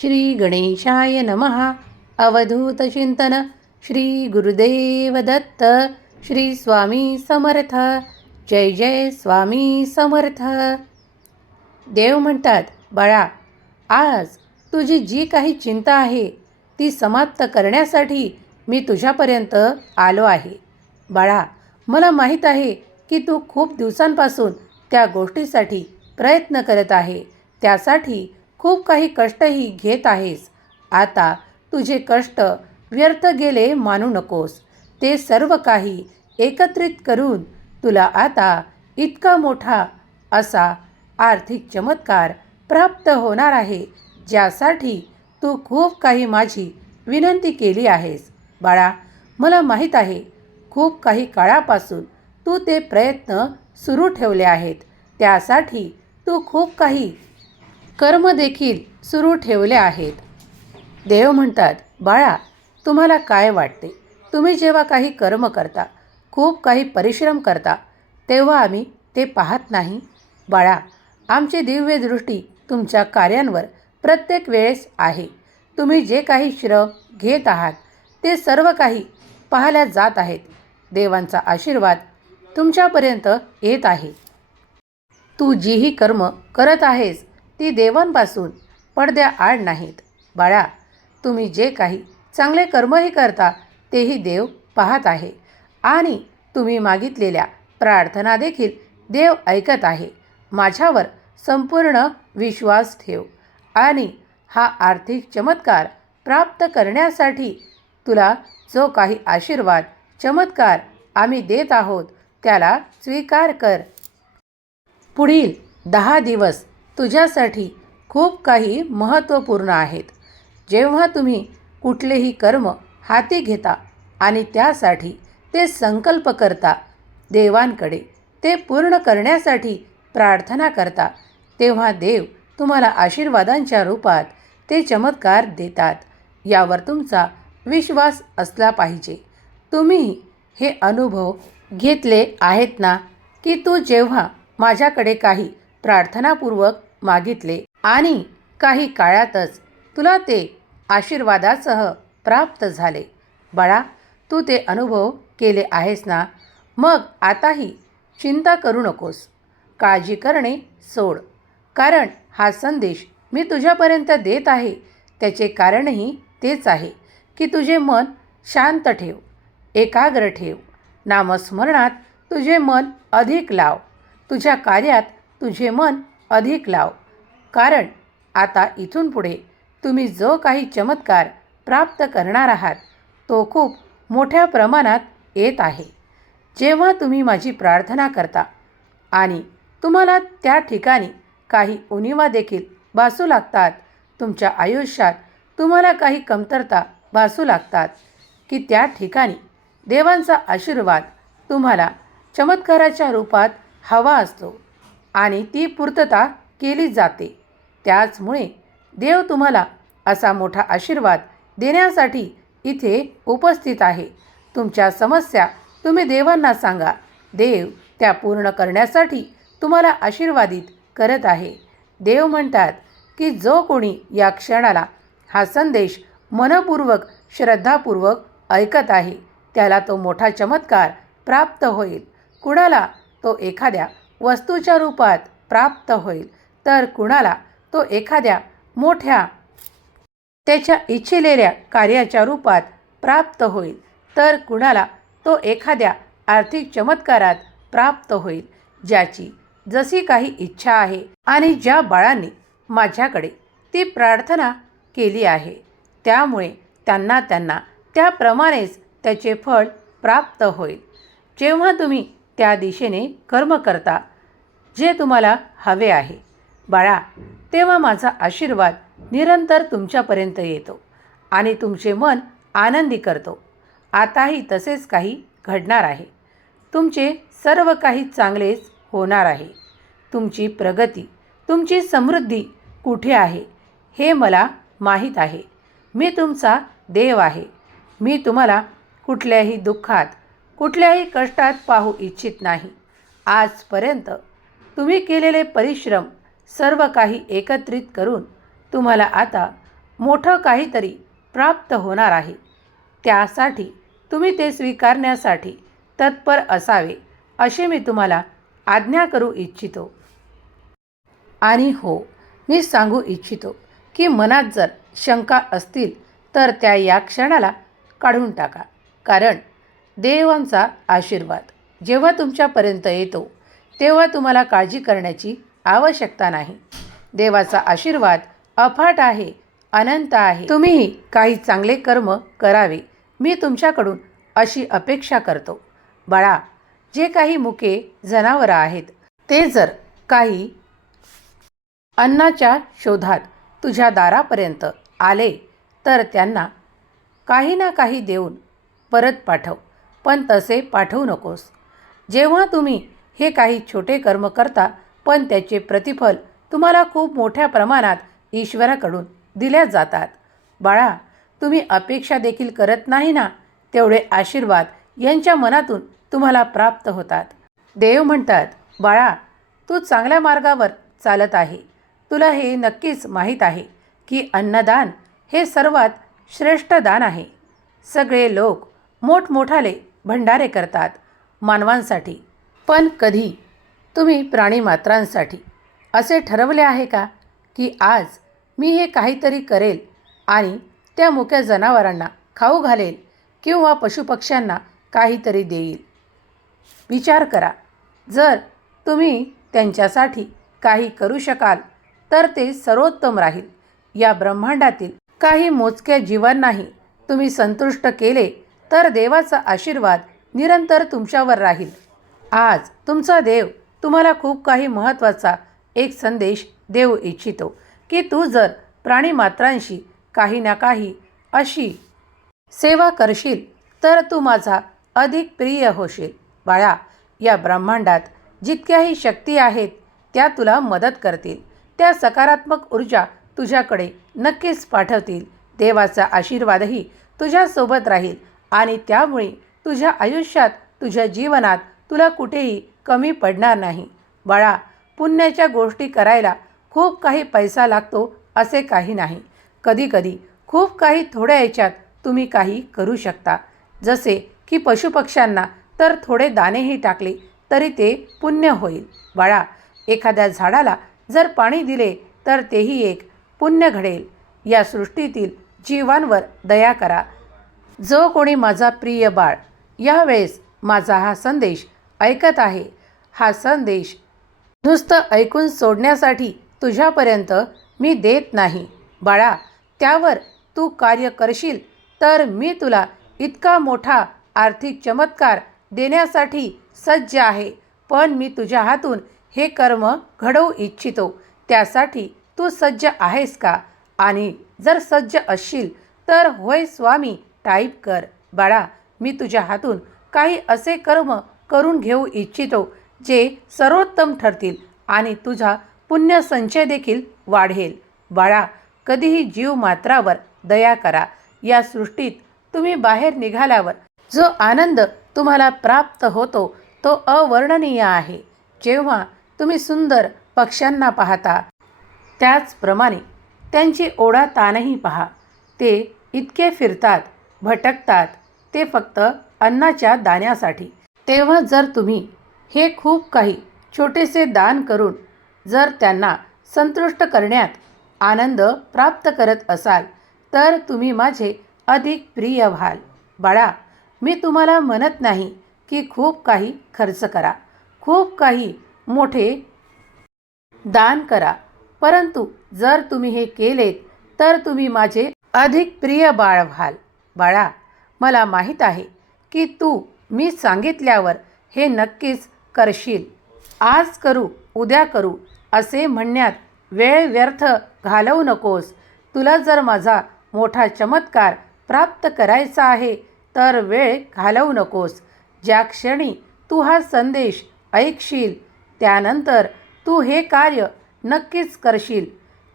श्री गणेशाय नमः अवधूतचिंतन श्री गुरुदेव दत्त श्री स्वामी समर्थ। जय जय स्वामी समर्थ। देव म्हणतात बाळा आज तुझी जी काही चिंता आहे ती समाप्त करण्यासाठी मी तुझ्यापर्यंत आलो आहे. बाळा मला माहीत आहे की तू खूप दिवसांपासून त्या गोष्टीसाठी प्रयत्न करत आहे. त्यासाठी खूप काही कष्टही घेत आहेस. आता तुझे कष्ट व्यर्थ गेले मानू नकोस. ते सर्व काही एकत्रित करून तुला आता इतका मोठा असा आर्थिक चमत्कार प्राप्त होणार आहे ज्यासाठी तू खूप काही माझी विनंती केली आहेस. बाळा मला माहीत आहे खूप काही काळापासून तू ते प्रयत्न सुरू ठेवले आहेत. त्यासाठी तू खूप काही कर्म देखील सुरू ठेवले आहेत. देव म्हणतात बाळा तुम्हाला काय वाटते? तुम्ही जेव्हा काही कर्म करता खूप काही परिश्रम करता तेव्हा आम्ही ते पाहत नाही. बाळा आमची दिव्य दृष्टी तुमच्या कार्यांवर प्रत्येक वेळेस आहे. तुम्ही जे काही श्रम घेत आहात ते सर्व काही पाहल्या जात आहेत. देवांचा आशीर्वाद तुमच्यापर्यंत येत आहे. तू जीही कर्म करत आहेस ती देवांपासून पडद्या आड नाहीत. बाळा तुम्ही जे काही चांगले कर्मही करता तेही देव पाहत आहे. आणि तुम्ही मागितलेल्या प्रार्थना देखील देव ऐकत आहे. माझ्यावर संपूर्ण विश्वास ठेव आणि हा आर्थिक चमत्कार प्राप्त करण्यासाठी तुला जो काही आशीर्वाद चमत्कार आम्ही देत आहोत त्याला स्वीकार कर. पुढील दहा दिवस तुझ्यासाठी खूप काही महत्त्वपूर्ण आहेत. जेव्हा तुम्ही कुठलेही कर्म हाती घेता आणि त्यासाठी ते संकल्प करता देवांकडे ते पूर्ण करण्यासाठी प्रार्थना करता तेव्हा देव तुम्हाला आशीर्वादांच्या रूपात ते चमत्कार देतात. यावर तुमचा विश्वास असला पाहिजे. तुम्ही हे अनुभव घेतले आहेत ना? की तू जेव्हा माझ्याकडे काही प्रार्थनापूर्वक मागितले. आणि काही काळातच तुला ते आशीर्वादासह प्राप्त झाले. बाळा तू ते अनुभव केले आहेस ना? मग आताही चिंता करू नकोस. काळजी करणे सोड. कारण हा संदेश मी तुझ्यापर्यंत देत आहे. त्याचे कारणही तेच आहे की तुझे मन शांत ठेव एकाग्र ठेव. नामस्मरणात तुझे मन अधिक लाव. तुझ्या कार्यात तुझे मन अधिक लाव. कारण आता इथून पुढे तुम्ही जो काही चमत्कार प्राप्त करणार आहात तो खूप मोठ्या प्रमाणात येत आहे. जेव्हा तुम्ही माझी प्रार्थना करता आणि तुम्हाला त्या ठिकाणी काही उणिवा देखील भासू लागतात तुमच्या आयुष्यात तुम्हाला काही कमतरता भासू लागतात की त्या ठिकाणी देवांचा आशीर्वाद तुम्हाला चमत्काराच्या रूपात हवा असतो. आणि ती पूर्तता केली जाते. त्याचमुळे देव तुम्हाला असा मोठा आशीर्वाद देण्यासाठी इथे उपस्थित आहे. तुमच्या समस्या तुम्ही देवांना सांगा. देव त्या पूर्ण करण्यासाठी तुम्हाला आशीर्वादित करत आहे. देव म्हणतात की जो कोणी या क्षणाला हा संदेश मनपूर्वक श्रद्धापूर्वक ऐकत आहे त्याला तो मोठा चमत्कार प्राप्त होईल. कुणाला? तो एखाद्या वस्तूच्या रूपात प्राप्त होईल. तर कुणाला? तो एखाद्या मोठ्या त्याच्या इच्छिलेल्या कार्याच्या रूपात प्राप्त होईल. तर कुणाला? तो एखाद्या आर्थिक चमत्कारात प्राप्त होईल ज्याची जशी काही इच्छा आहे आणि ज्या बाळांनी माझ्याकडे ती प्रार्थना केली आहे त्यामुळे त्यांना त्यांना त्याप्रमाणेच त्याचे फळ प्राप्त होईल. जेव्हा तुम्ही त्या दिशेने कर्म करता जे तुम्हाला हवे आहे. बाळा तेव्हा माझा आशीर्वाद निरंतर तुमच्यापर्यंत येतो आणि तुमचे मन आनंदी करतो. आताही तसेच काही घडणार आहे. तुमचे सर्व काही चांगलेच होणार आहे. तुमची प्रगती तुमची समृद्धी कुठे आहे हे मला माहीत आहे. मी तुमचा देव आहे. मी तुम्हाला कुठल्याही दुःखात कुठल्याही कष्टात पाहू इच्छित नाही. आजपर्यंत तुम्ही केलेले परिश्रम सर्व काही एकत्रित करून तुम्हाला आता मोठं काहीतरी प्राप्त होणार आहे. त्यासाठी तुम्ही ते स्वीकारण्यासाठी तत्पर असावे असे मी तुम्हाला आज्ञा करू इच्छितो. आणि हो मी सांगू इच्छितो की मनात जर शंका असतील तर त्या या क्षणाला काढून टाका. कारण देवांचा आशीर्वाद. जेव्हा तुमच्यापर्यंत येतो तेव्हा तुम्हाला काळजी करण्याची आवश्यकता नाही. देवाचा आशीर्वाद अफाट आहे अनंत आहे. तुम्हीही काही चांगले कर्म करावे. मी तुमच्याकडून अशी अपेक्षा करतो. बाळा जे काही मुके जनावरं आहेत ते जर काही अन्नाच्या शोधात तुझ्या दारापर्यंत आले तर त्यांना काही ना काही देऊन परत पाठव. पण तसे पाठवू नकोस. जेव्हा तुम्ही हे काही छोटे कर्म करता पण त्याचे प्रतिफल तुम्हाला खूप मोठ्या प्रमाणात ईश्वराकडून दिल्या जातात. बाळा तुम्ही अपेक्षा देखील करत नाही ना? तेवढे आशीर्वाद यांच्या मनातून तुम्हाला प्राप्त होतात. देव म्हणतात बाळा तू चांगल्या मार्गावर चालत आहे. तुला हे नक्कीच माहीत आहे की अन्नदान हे सर्वात श्रेष्ठ दान आहे. सगळे लोक मोठमोठाले भंडारे करतात मानवांसाठी. पण कधी? तुम्ही प्राणीमात्रांसाठी. असे ठरवले आहे का? की आज मी हे काहीतरी करेल आणि त्या मुक्या जनावरांना खाऊ घालेल किंवा पशुपक्ष्यांना काहीतरी देईल. विचार करा. जर तुम्ही त्यांच्यासाठी काही करू शकाल तर ते सर्वोत्तम राहील. या ब्रह्मांडातील काही मोजक्या जीवांनाही तुम्ही संतुष्ट केले तर देवाचा आशीर्वाद निरंतर तुमच्यावर राहील. आज तुमचा देव तुम्हाला खूप काही महत्त्वाचा एक संदेश देऊ इच्छितो की तू जर प्राणीमात्रांशी काही ना काही अशी सेवा करशील तर तू माझा अधिक प्रिय होशील. बाळा या ब्रह्मांडात जितक्याही शक्ती आहेत त्या तुला मदत करतील. त्या सकारात्मक ऊर्जा तुझ्याकडे नक्कीच पाठवतील. देवाचा आशीर्वादही तुझ्यासोबत राहील. आणि त्यामुळे तुझ्या आयुष्यात तुझ्या जीवनात तुला कुठेही कमी पडणार नाही. बाळा पुण्याच्या गोष्टी करायला खूप काही पैसा लागतो असे काही नाही. कधीकधी खूप काही थोड्या याच्यात तुम्ही काही करू शकता. जसे की पशुपक्ष्यांना तर थोडे दाणेही टाकले तरी ते पुण्य होईल. बाळा एखाद्या झाडाला जर पाणी दिले तर तेही एक पुण्य घडेल. या सृष्टीतील जीवांवर दया करा. जो कोणी माझा प्रिय बाळ यावेळेस माझा हा संदेश ऐकत आहे. हा संदेश नुसतं ऐकून सोडण्यासाठी तुझ्यापर्यंत मी देत नाही. बाळा त्यावर तू कार्य करशील तर मी तुला इतका मोठा आर्थिक चमत्कार देण्यासाठी सज्ज आहे. पण मी तुझ्या हातून हे कर्म घडवू इच्छितो. त्यासाठी तू सज्ज आहेस का? आणि जर सज्ज असशील तर होय स्वामी टाईप कर. बाळा मी तुझ्या हातून काही असे कर्म करून घेऊ इच्छितो जे सर्वोत्तम ठरतील आणि तुझा पुण्यसंचय देखील वाढेल. बाळा कधीही जीव मात्रावर दया करा. या सृष्टीत तुम्ही बाहेर निघाल्यावर जो आनंद तुम्हाला प्राप्त होतो तो अवर्णनीय आहे. जेव्हा तुम्ही सुंदर पक्ष्यांना पाहता त्याचप्रमाणे त्यांची ओढा ताणही पहा. ते इतके फिरतात भटकतात. ते फक्त अन्नाच्या दाण्यासाठी. तेव्हा जर तुम्ही हे खूप काही छोटेसे दान करून जर त्यांना संतुष्ट करण्यात आनंद प्राप्त करत असाल तर तुम्ही माझे अधिक प्रिय व्हाल. बाळा मी तुम्हाला म्हणत नाही की खूप काही खर्च करा. खूप काही मोठे दान करा. परंतु जर तुम्ही हे केलेत तर तुम्ही माझे अधिक प्रिय बाळ व्हाल. बाळा मला माहीत आहे की तू मी सांगितल्यावर हे नक्कीच करशील. आज करू उद्या करू असे म्हणण्यात वेळ व्यर्थ घालवू नकोस. तुला जर माझा मोठा चमत्कार प्राप्त करायचा आहे तर वेळ घालवू नकोस. ज्या क्षणी तू हा संदेश ऐकशील त्यानंतर तू हे कार्य नक्कीच करशील.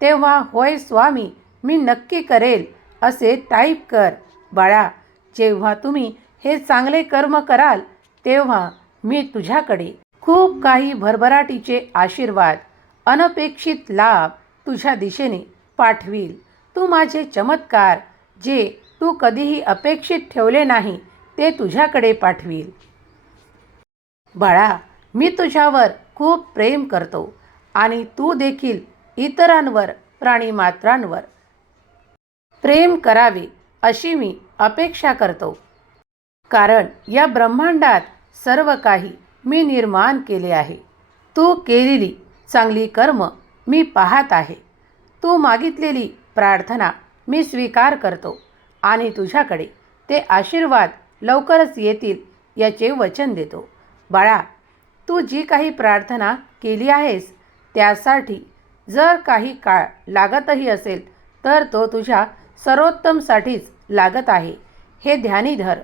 तेव्हा होय स्वामी मी नक्की करेल असे टाईप कर. बाळा जेव्हा तुम्ही हे चांगले कर्म कराल तेव्हा मी तुझ्याकडे खूप काही भरभराटीचे आशीर्वाद अनपेक्षित लाभ तुझ्या दिशेने पाठवील. तू माझे चमत्कार जे तू कधीही अपेक्षित ठेवले नाही ते तुझ्याकडे पाठवील. बाळा मी तुझ्यावर खूप प्रेम करतो आणि तू देखील इतरांवर प्राणीमात्रांवर प्रेम करावे. अशी मी अपेक्षा करतो. कारण या ब्रह्मांडात सर्व काही मी निर्माण केले आहे. तू केलेली चांगली कर्म मी पाहत आहे. तू मागितलेली प्रार्थना मी स्वीकार करतो आणि तुझ्याकडे ते आशीर्वाद लवकरच येतील याचे वचन देतो. बाळा तू जी काही प्रार्थना केली आहेस त्यासाठी जर काही काळ लागतही असेल तर तो तुझ्या सर्वोत्तमसाठीच लागत आहे. हे ध्यानी धर.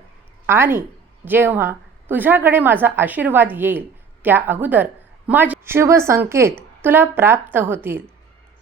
आणि जेव्हा तुझ्याकडे माझा आशीर्वाद येईल त्या अगोदर माझे शुभसंकेत तुला प्राप्त होतील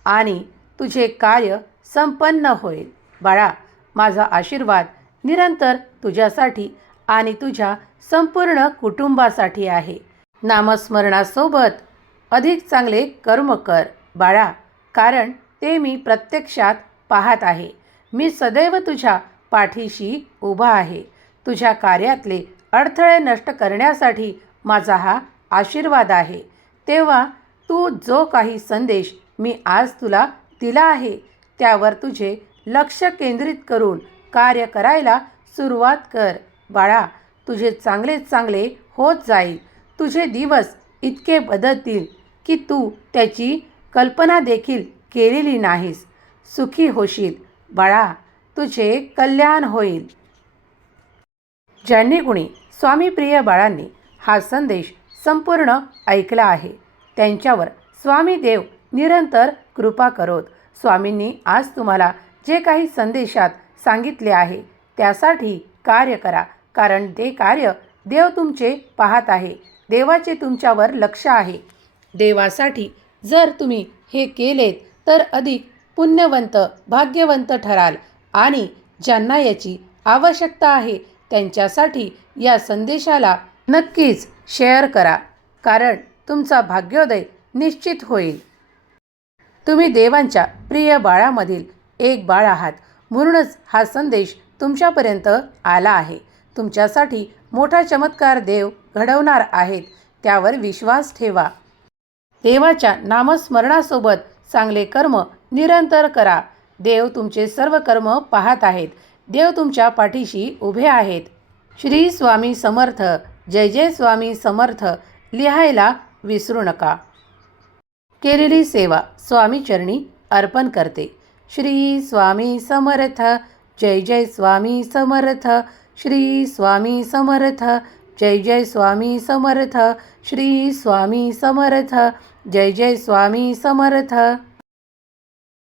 आणि तुझे कार्य संपन्न होईल. बाळा माझा आशीर्वाद निरंतर तुझ्यासाठी आणि तुझ्या संपूर्ण कुटुंबासाठी आहे. नामस्मरणासोबत अधिक चांगले कर्म कर. बाळा कारण ते मी प्रत्यक्षात पाहत आहे. मी सदैव तुझ्या पाठीशी उभा आहे. तुझ्या कार्यातले अडथळे नष्ट करण्यासाठी माझा हा आशीर्वाद आहे. तेव्हा तू जो काही संदेश मी आज तुला दिला आहे त्यावर तुझे लक्ष केंद्रित करून कार्य करायला सुरुवात कर. बाळा तुझे चांगले चांगले होत जाईल. तुझे दिवस इतके बदलतील की तू त्याची कल्पना देखील केलेली नाहीस. सुखी होशील. बाळा तुझे कल्याण होईल. ज्यांनी कुणी स्वामीप्रिय बाळांनी हा संदेश संपूर्ण ऐकला आहे त्यांच्यावर स्वामी देव निरंतर कृपा करोत. स्वामींनी आज तुम्हाला जे काही संदेशात सांगितले आहे त्यासाठी कार्य करा कारण ते कार्य देव तुमचे पाहत आहे देवाचे तुमच्यावर लक्ष आहे. देवासाठी जर तुम्ही हे केलेत तर अधिक पुण्यवंत भाग्यवंत ठराल. आणि ज्यांना याची आवश्यकता आहे त्यांच्यासाठी या संदेशाला नक्कीच शेअर करा कारण तुमचा भाग्योदय निश्चित होईल. तुम्ही देवांच्या प्रिय बाळामधील एक बाळ आहात म्हणूनच हा संदेश तुमच्यापर्यंत आला आहे. तुमच्यासाठी मोठा चमत्कार देव घडवणार आहेत त्यावर विश्वास ठेवा. देवाच्या नामस्मरणासोबत चांगले कर्म निरंतर करा. देव तुमचे सर्व कर्म पाहत आहेत. देव तुमच्या पाठीशी उभे आहेत. श्री स्वामी समर्थ जय जय स्वामी समर्थ लिहायला विसरू नका. केलेली सेवा स्वामीचरणी अर्पण करते. श्री स्वामी समर्थ जय जय स्वामी समर्थ श्री स्वामी समर्थ जय जय स्वामी समर्थ श्री स्वामी समर्थ जय जय स्वामी समर्थ.